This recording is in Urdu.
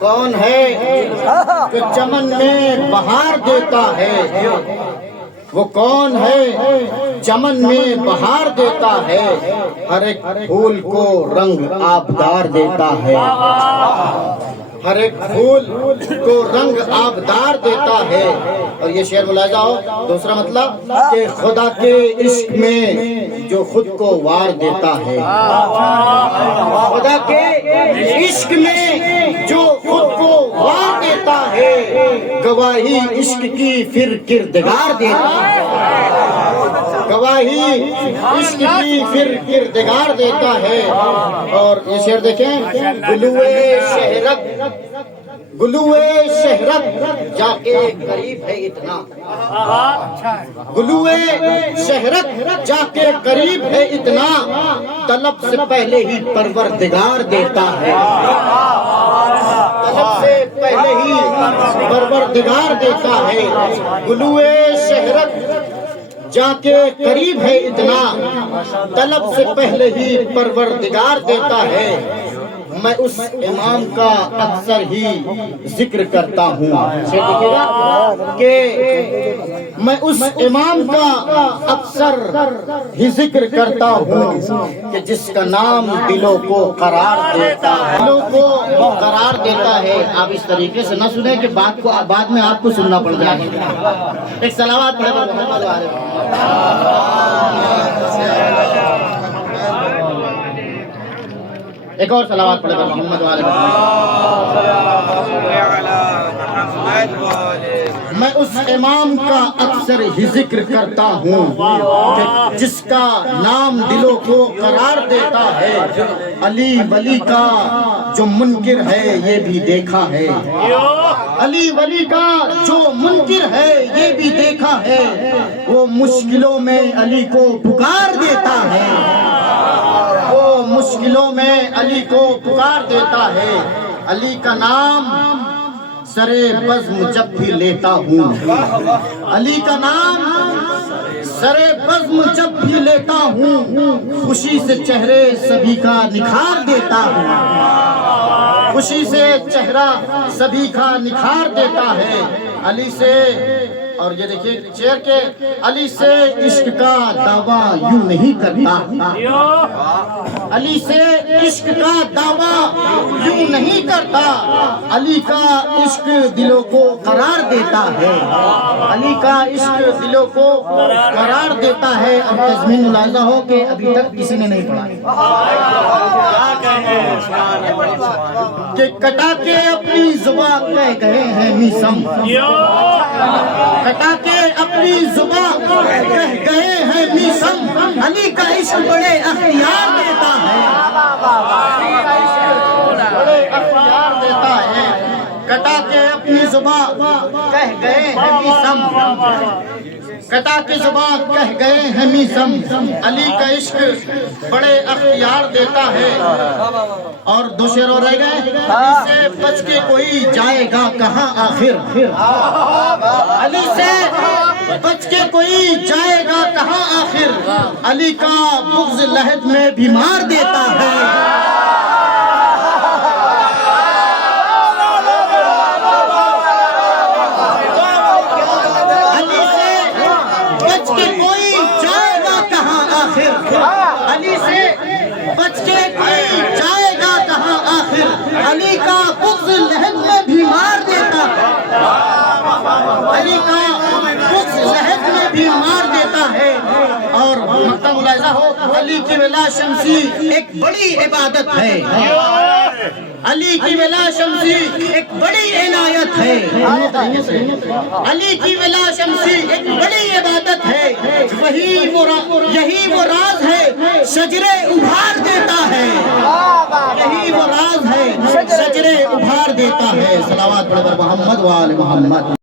کون ہے جو چمن میں بہار دیتا ہے؟ وہ کون ہے چمن میں بہار دیتا ہے؟ ہر ایک پھول کو رنگ آبدار دیتا ہے، ہر ایک پھول کو رنگ آبدار دیتا ہے۔ اور یہ شعر ملاحظہ ہو، دوسرا مطلب کہ خدا کے عشق میں جو خود کو وار دیتا ہے، خدا کے عشق میں جو خود کو وار دیتا ہے، گواہی عشق کی پھر کردگار دیتا ہے، گواہی عشق کی پھر کردگار دیتا ہے۔ اور یہ شعر دیکھیں، گلوے شہرت جا کے قریب ہے اتنا، گلوے شہرت جا کے قریب ہے اتنا، طلب سے پہلے ہی پروردگار دیتا ہے، طلب سے پہلے ہی پروردگار دیتا ہے۔ گلوے شہرت جا کے قریب ہے اتنا، طلب سے پہلے ہی پروردگار دیتا ہے۔ میں اس امام کا اکثر ہی ذکر کرتا ہوں، دیکھیے گا کہ میں اس امام کا اکثر ہی ذکر کرتا ہوں کہ جس کا نام دلوں کو قرار دیتا ہے، دلوں کو قرار دیتا ہے۔ آپ اس طریقے سے نہ سنیں کہ بعد میں آپ کو سننا پڑ جائے۔ ایک صلوات پڑھیں محمد والے۔ ایک اور صلوات پڑھے محمد والے۔ میں اس امام کا اکثر ہی ذکر کرتا ہوں کہ جس کا نام دلوں کو قرار دیتا ہے، علی ولی کا جو منکر ہے یہ بھی دیکھا ہے، علی ولی کا جو منکر ہے یہ بھی دیکھا ہے، وہ مشکلوں میں علی کو پکار دیتا ہے، وہ مشکلوں میں علی کو پکار دیتا ہے۔ علی کا نام سرے بزم جب بھی لیتا ہوں، علی کا نام سرے بزم جب بھی لیتا ہوں، خوشی سے چہرے سبھی کا نکھار دیتا ہوں، خوشی سے چہرہ سبھی کا نکھار دیتا ہے۔ علی سے، اور یہ دیکھیے شعر کے، علی سے عشق کا دعویٰ یوں نہیں کرتا، علی سے عشق کا دعویٰ یوں نہیں کرتا، علی کا عشق دلوں کو قرار دیتا ہے، علی کا عشق دلوں کو قرار دیتا ہے۔ اب تضمین ملاحظہ ہو کہ ابھی تک کسی نے نہیں پڑھا کہ کٹا کے اپنی زبان کہہ گئے ہیں میسم، کٹا کے اپنی زبان کہہ گئے ہیں میسم، علی کا عشق بڑے اختیار دیتا ہے، بڑے اختیار دیتا ہے۔ کٹا کے اپنی زبان کہہ گئے ہیں میسم، کٹا کے زبان کہہ گئے ہیں میسم، علی کا عشق بڑے اختیار دیتا ہے۔ اور دو شعر اور رہ گئے، علی سے بچ کے کوئی جائے گا کہاں آخر، علی سے بچ کے کوئی جائے گا کہاں آخر، علی کا بغض لحد میں بیمار دیتا ہے، علی سے بچ کے کوئی جائے گا کہاں آخر، علی سے بچ کے کوئی جائے گا کہاں آخر، علی کا بغض لحد میں بیمار دیتا ہے، علی کا بغض لحد میں بیمار دیتا ہے۔ اور مقطع ملاحظہ ہو، علی کی ولا شمسی ایک بڑی عبادت ہے، علی کی ولا شمسی ایک بڑی عنایت ہے، علی کی ولا شمسی ایک بڑی عبادت ہے، یہی وہ راز ہے شجرے ابھار دیتا ہے، یہی وہ راز ہے شجرے ابھار دیتا ہے۔ صلوات پڑھ کر محمد وآل محمد۔